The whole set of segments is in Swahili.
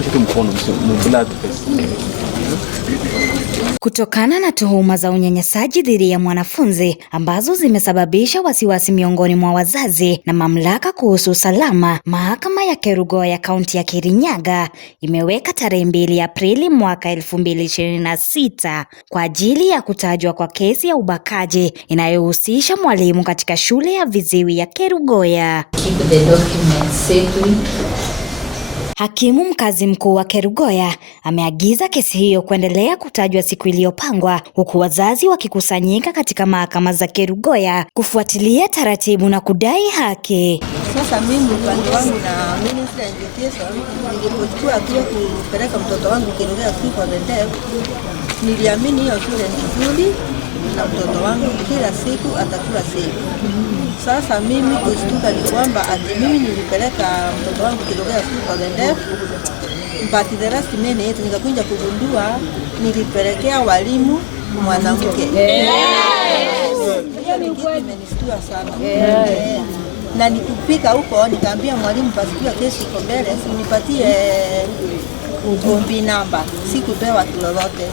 muonyeshe tu mkono, mbula face. Kutokana na tuhuma za unyanyasaji dhidi ya mwanafunzi ambazo zimesababisha wasiwasi miongoni mwa wazazi na mamlaka kuhusu usalama, mahakama ya Kerugoya kaunti ya Kirinyaga imeweka tarehe 2 Aprili mwaka 2026 kwa ajili ya kutajwa kwa kesi ya ubakaji inayohusisha mwalimu katika shule ya viziwi ya Kerugoya. Hakimu mkazi mkuu wa Kerugoya ameagiza kesi hiyo kuendelea kutajwa siku iliyopangwa, huku wazazi wakikusanyika katika mahakama za Kerugoya kufuatilia taratibu na kudai haki. Sasa mimi upande wangu na Ministry of Education nilipochukua hatua kupeleka mtoto wangu Kerugoya Free for the Deaf, niliamini hiyo shule ni nzuri na mtoto wangu kila siku atakuwa safe. Sasa mimi kushtuka ni kwamba mimi nilipeleka mtoto wangu Kerugoya Free for the Deaf, but the last minute nikakuja kugundua nilipelekea walimu mwanamke. Hiyo ni kitu imenistua sana. Na nikupika huko nikaambia mwalimu pasikia kesi iko mbele, unipatie ombi namba, sikupewa lolote.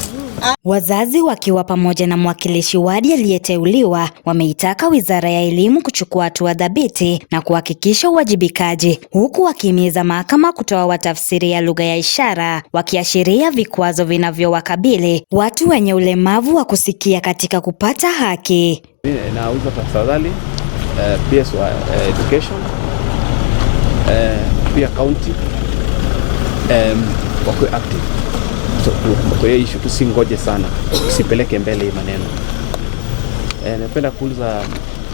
Wazazi wakiwa pamoja na mwakilishi wadi aliyeteuliwa wameitaka Wizara ya Elimu kuchukua hatua dhabiti na kuhakikisha uwajibikaji, huku wakihimiza mahakama kutoa watafsiri ya lugha ya ishara, wakiashiria vikwazo vinavyowakabili watu wenye ulemavu wa kusikia katika kupata haki. Nauliza tafadhali PS wa education pia county wako active. Kwa hiyo issue tusingoje sana, usipeleke mbele hii maneno. Napenda kuuliza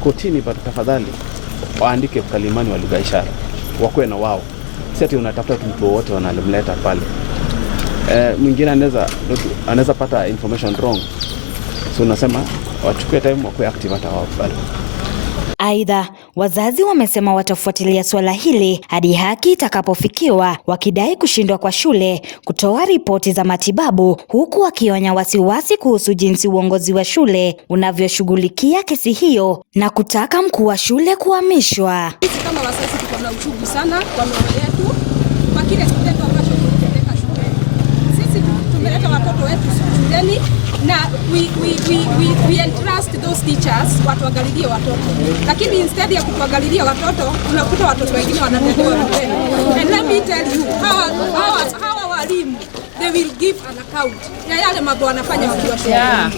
kotini tafadhali waandike mkalimani wa lugha ishara, wakuwe na wao. Si ati unatafuta mtu wote wanalemleta pale. Mwingine anaweza pata information wrong. So unasema wachukue time wakuwe active hata wao pale. Aidha, wazazi wamesema watafuatilia swala hili hadi haki itakapofikiwa, wakidai kushindwa kwa shule kutoa ripoti za matibabu, huku wakionya wasiwasi kuhusu jinsi uongozi wa shule unavyoshughulikia kesi hiyo na kutaka mkuu wa shule kuhamishwa. Sisi kama wazazi tuko na uchungu sana kwa mioyo yetu kwa kile kitendo ambacho kilitendeka shuleni. Sisi tumeleta watoto wetu shuleni na we entrust those teachers watuangalilie watoto, lakini instead ya kutuangalilia watoto unakuta watoto wengine wanatendewa mbele. And let me tell you, hawa walimu they will give an account ya yale mambo wanafanya wakiwa shuleni.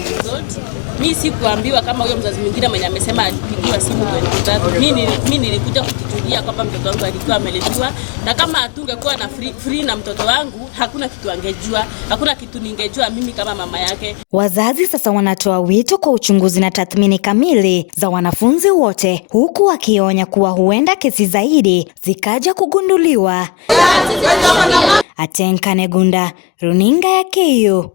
Mimi sikuambiwa kama huyo mzazi mwingine mwenye amesema alipigiwa simu 23. Mimi nilikuja kukijulia kwamba mtoto wangu alikuwa ameletiwa, na kama atungekuwa na free na mtoto wangu hakuna kitu angejua, hakuna kitu ningejua mimi kama mama yake. Wazazi sasa wanatoa wito kwa uchunguzi na tathmini kamili za wanafunzi wote, huku wakionya kuwa huenda kesi zaidi zikaja kugunduliwa. Atenka Negunda, Runinga ya KU.